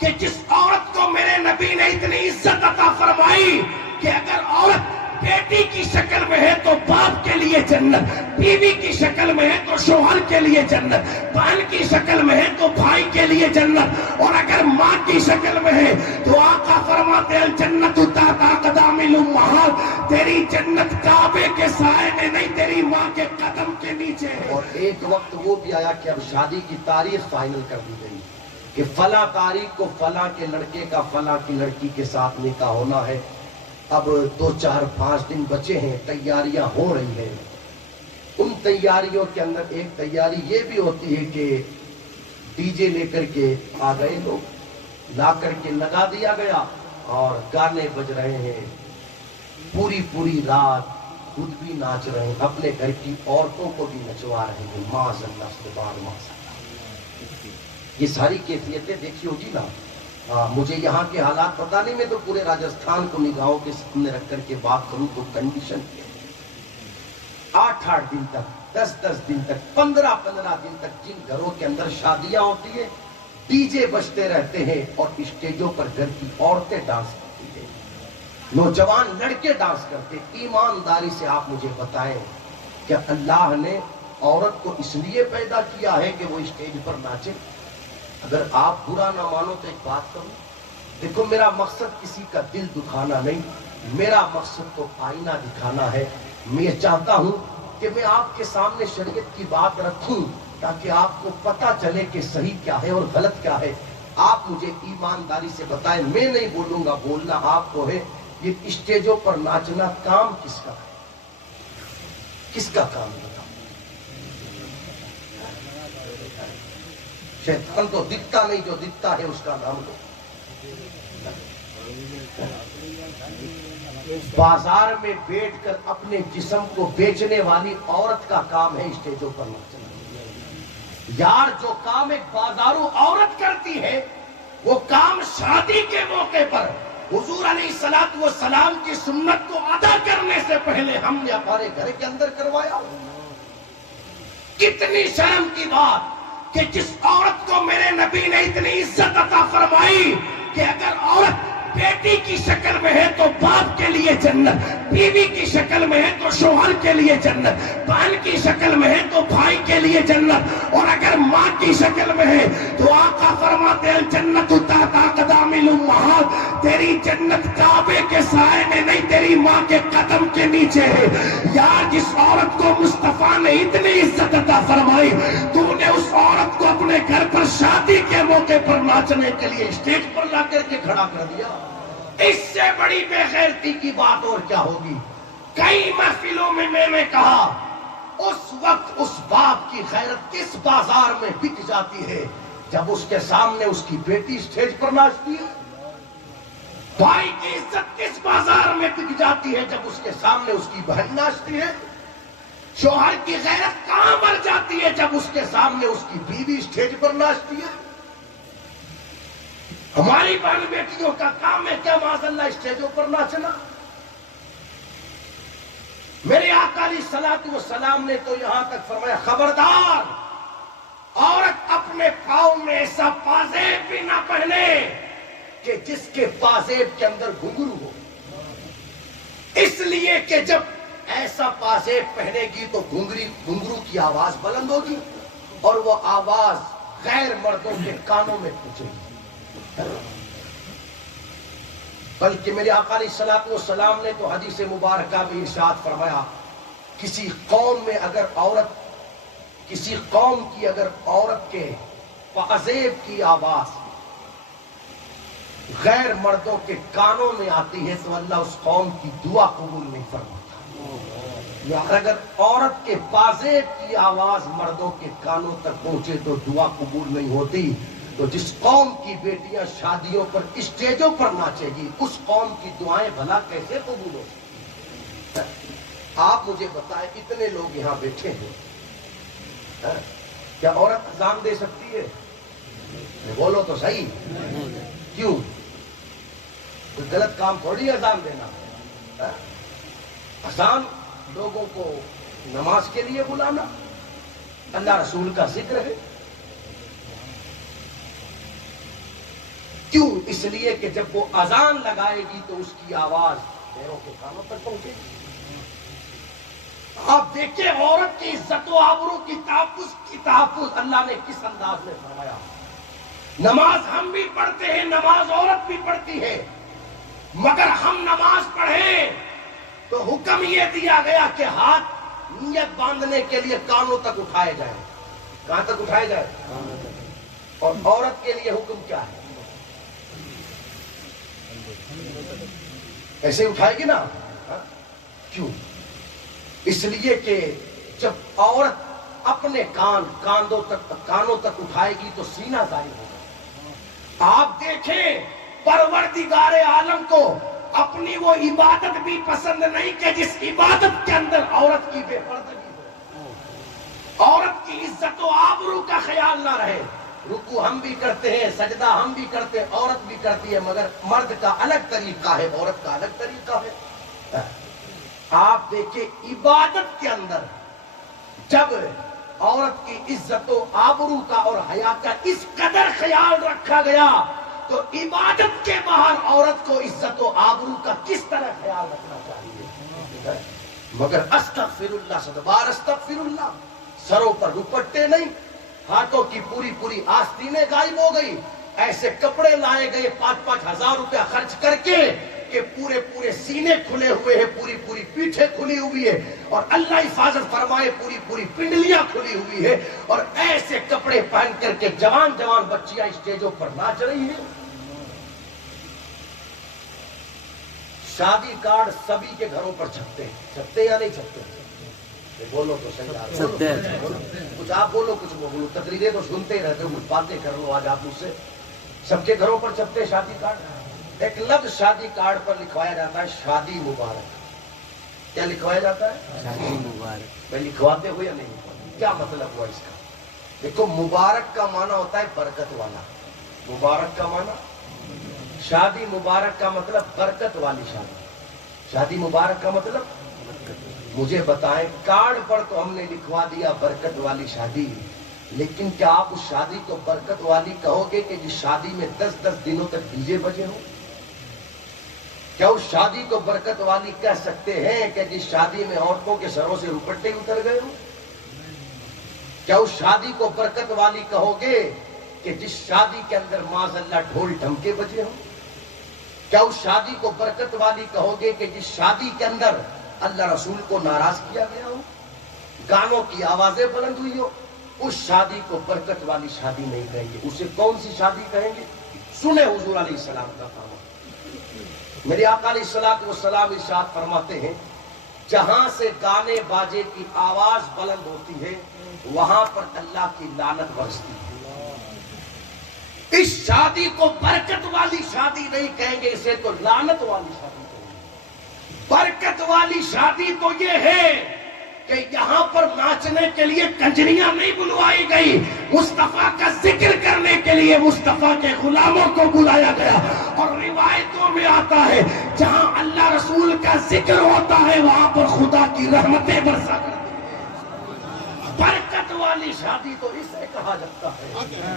کہ جس عورت کو میرے نبی نے اتنی عزت عطا فرمائی کہ اگر عورت بیٹی کی شکل میں ہے تو باپ کے لیے جنت، بیوی کی شکل میں ہے تو شوہر کے لیے جنت، بہن کی شکل میں ہے تو بھائی کے لیے جنت، اور اگر ماں کی شکل میں ہے تو آقا فرماتے ہیں الجنت تحت اقدام الامہات، تیری جنت کعبے کے سائے میں نہیں، تیری ماں کے قدم کے نیچے ہے۔ اور ایک وقت وہ بھی آیا کہ اب شادی کی تاریخ فائنل کر دی گئی کہ فلاں تاریخ کو فلاں کے لڑکے کا فلاں کی لڑکی کے ساتھ نکاح ہونا ہے۔ اب 2 4 5 دن بچے ہیں، تیاریاں ہو رہی ہیں۔ ان تیاریوں کے اندر ایک تیاری یہ بھی ہوتی ہے کہ ڈی جے لے کر کے آ گئے لوگ، لا کر کے لگا دیا گیا اور گانے بج رہے ہیں، پوری رات خود بھی ناچ رہے ہیں، اپنے گھر کی عورتوں کو بھی نچوا رہے ہیں، معاذ اللہ سے بعد معاذ اللہ۔ یہ ساری کیفیتیں دیکھی ہوگی نا۔ مجھے یہاں کے حالات پتہ نہیں، میں تو پورے راجستھان کو نگاہوں کے سامنے رکھ کر کے بات کروں تو کنڈیشن کیا ہے۔ 8 دن تک، 10 دن تک، 15 دن تک جن گھروں کے اندر شادیاں ہوتی ہیں ڈی جے بجتے رہتے ہیں اور اسٹیجوں پر گھر کی عورتیں ڈانس کرتی ہیں، نوجوان لڑکے ڈانس کرتے۔ ایمانداری سے آپ مجھے بتائیں کہ اللہ نے عورت کو اس لیے پیدا کیا ہے کہ وہ اسٹیج پر ناچے؟ اگر آپ برا نہ مانو تو ایک بات کروں، دیکھو میرا مقصد کسی کا دل دکھانا نہیں، میرا مقصد تو آئینہ دکھانا ہے۔ میں چاہتا ہوں کہ میں آپ کے سامنے شریعت کی بات رکھوں تاکہ آپ کو پتہ چلے کہ صحیح کیا ہے اور غلط کیا ہے۔ آپ مجھے ایمانداری سے بتائیں، میں نہیں بولوں گا، بولنا آپ کو ہے، یہ اسٹیجوں پر ناچنا کام کس کا ہے؟ کس کا کام ہے؟ شیطان تو دکھتا نہیں، جو دکھتا ہے اس کا نام لو۔ بازار میں بیٹھ کر اپنے جسم کو بیچنے والی عورت کا کام ہے اسٹیجوں پر ناچنا۔ یار جو کام ایک بازارو عورت کرتی ہے وہ کام شادی کے موقع پر حضور علیہ الصلوۃ والسلام کی سنت کو ادا کرنے سے پہلے ہم نے ہمارے گھر کے اندر کروایا۔ کتنی شرم کی بات کہ جس عورت کو میرے نبی نے اتنی عزت عطا فرمائی کہ اگر عورت بیٹی کی شکل میں ہے تو باپ کے لیے جنت، بیوی کی شکل میں ہے تو شوہر کے لیے جنت، بہن کی شکل میں ہے تو بھائی کے لیے جنت، اور اگر ماں کی شکل میں ہے تو آقا فرماتے ہیں الجنت تحت اقدام الامہات، تیری جنت کعبے کے سائے میں نہیں، تیری ماں کے قدم کے نیچے ہے۔ یار جس عورت کو مصطفیٰ نے اتنی عزت عطا فرمائی، تو نے اس عورت کو اپنے گھر پر شادی کے موقع پر ناچنے کے لیے اسٹیج پر لا کر کے کھڑا کر دیا۔ اس سے بڑی بے غیرتی کی بات اور کیا ہوگی؟ کئی محفلوں میں نے کہا اس وقت اس باپ کی غیرت کس بازار میں بک جاتی ہے جب اس کے سامنے اس کی بیٹی اسٹیج پر ناچتی ہے؟ بھائی کی عزت کس بازار میں بک جاتی ہے جب اس کے سامنے اس کی بہن ناچتی ہے؟ شوہر کی غیرت کہاں مر جاتی ہے جب اس کے سامنے اس کی بیوی اسٹیج پر ناچتی ہے؟ ہماری بہن بیٹیوں کا کام ہے کیا معاذ اللہ اسٹیجوں پر ناچنا؟ میرے آقا علیہ الصلوۃ والسلام نے تو یہاں تک فرمایا خبردار عورت اپنے پاؤں میں ایسا پازیب بھی نہ پہنے کہ جس کے پازیب کے اندر گھنگرو ہو، اس لیے کہ جب ایسا پازیب پہنے گی تو گھنگرو کی آواز بلند ہوگی اور وہ آواز غیر مردوں کے کانوں میں پہنچے گی۔ بلکہ میرے آقا علیہ الصلوۃ والسلام نے تو حدیث مبارکہ میں ارشاد فرمایا کسی قوم میں اگر کسی قوم کی اگر عورت کے پازیب کی آواز غیر مردوں کے کانوں میں آتی ہے تو اللہ اس قوم کی دعا قبول نہیں فرماتا، یا اگر عورت کے پازیب کی آواز مردوں کے کانوں تک پہنچے تو دعا قبول نہیں ہوتی۔ تو جس قوم کی بیٹیاں شادیوں پر اسٹیجوں پر ناچے گی اس قوم کی دعائیں بھلا کیسے قبول ہو سکتی؟ آپ مجھے بتائیں اتنے لوگ یہاں بیٹھے ہیں، کیا عورت اذان دے سکتی ہے؟ بولو تو صحیح، کیوں؟ کوئی غلط کام تھوڑی اذان دینا، اذان لوگوں کو نماز کے لیے بلانا، اللہ رسول کا ذکر ہے۔ کیوں؟ اس لیے کہ جب وہ اذان لگائے گی تو اس کی آواز پیروں کے کانوں تک پہنچے گی۔ آپ دیکھیں عورت کی عزت و آبرو کی تحفظ اللہ نے کس انداز میں فرمایا۔ نماز ہم بھی پڑھتے ہیں، نماز عورت بھی پڑھتی ہے، مگر ہم نماز پڑھیں تو حکم یہ دیا گیا کہ ہاتھ نیت باندھنے کے لیے کانوں تک اٹھائے جائیں۔ کہاں تک اٹھائے جائیں؟ اور عورت کے لیے حکم کیا ہے؟ ایسے اٹھائے گی نا؟ کیوں؟ اس لیے کہ جب عورت اپنے کانوں تک اٹھائے گی تو سینہ ظاہر ہوگا۔ آپ دیکھیں پروردگار عالم کو اپنی وہ عبادت بھی پسند نہیں کہ جس عبادت کے اندر عورت کی بے پردگی ہو، عورت کی عزت و آبرو کا خیال نہ رہے۔ رکوع ہم بھی کرتے ہیں، سجدہ ہم بھی کرتے ہیں، عورت بھی کرتی ہے، مگر مرد کا الگ طریقہ ہے، عورت کا الگ طریقہ ہے۔ آپ دیکھیں عبادت کے اندر جب عورت کی عزت و آبرو کا اور حیا کا اس قدر خیال رکھا گیا تو عبادت کے باہر عورت کو عزت و آبرو کا کس طرح خیال رکھنا چاہیے؟ مگر استغفر اللہ، 100 بار استغفر اللہ، سروں پر دوپٹے نہیں، ہاتھوں کی پوری آستینیں غائب ہو گئی، ایسے کپڑے لائے گئے 5-5 ہزار روپیہ خرچ کر کے کہ پورے سینے کھلے ہوئے ہیں، پوری پیٹھیں کھلی ہوئی ہے، اور اللہ حفاظت فرمائے پوری پنڈلیاں کھلی ہوئی ہے، اور ایسے کپڑے پہن کر کے جوان بچیاں اسٹیجوں پر ناچ رہی ہیں۔ شادی کارڈ سبھی کے گھروں پر چھپتے یا نہیں چھپتے؟ بولو تو صحیح، کچھ آپ بولو کچھ میں بولو، تقریریں تو سنتے ہی رہتے ہو، کچھ باتیں کر لو آج آپ مجھ سے۔ سب کے گھروں پر چھپتے شادی کارڈ۔ ایک لفظ شادی کارڈ پر لکھوایا جاتا ہے شادی مبارک۔ کیا لکھوایا جاتا ہے؟ شادی مبارک۔ میں لکھواتے ہو یا نہیں لکھواتے؟ کیا مطلب ہوا اس کا؟ دیکھو مبارک کا معنی ہوتا ہے برکت والا، مبارک کا معنی، شادی مبارک کا مطلب برکت والی شادی، شادی مبارک کا مطلب۔ مجھے بتائیں کارڈ پر تو ہم نے لکھوا دیا برکت والی شادی، لیکن کیا آپ اس شادی کو برکت والی کہو گے کہ جس شادی میں 10 دنوں تک ڈی جے بجے ہوں؟ کیا اس شادی کو برکت والی کہہ سکتے ہیں کہ جس شادی میں عورتوں کے سروں سے روپٹے اتر گئے ہوں؟ کیا اس شادی کو برکت والی کہو گے کہ جس شادی کے اندر معاذ اللہ ڈھول ڈھمکے بجے ہوں؟ کیا اس شادی کو برکت والی کہو گے کہ جس شادی کے اندر اللہ رسول کو ناراض کیا گیا ہو، گانوں کی آوازیں بلند ہوئی ہو؟ اس شادی کو برکت والی شادی نہیں کہیں گے۔ اسے کون سی شادی کہیں گے؟ سنیں حضور علیہ السلام کا فرمان۔ میرے آقا علیہ الصلوۃ والسلام ارشاد فرماتے ہیں جہاں سے گانے باجے کی آواز بلند ہوتی ہے وہاں پر اللہ کی لعنت برستی ہے۔ اس شادی کو برکت والی شادی نہیں کہیں گے، اسے تو لعنت والی شادی کہیں گے۔ برکت والی شادی تو یہ ہے کہ یہاں پر ناچنے کے لیے کنجریاں نہیں بلوائی گئی، مصطفیٰ کا ذکر کرنے کے لیے مصطفیٰ کے غلاموں کو بلایا گیا۔ اور روایتوں میں آتا ہے جہاں اللہ رسول کا ذکر ہوتا ہے وہاں پر خدا کی رحمتیں برسا کرتی ہیں۔ برکت والی شادی تو اسے کہا جاتا ہے۔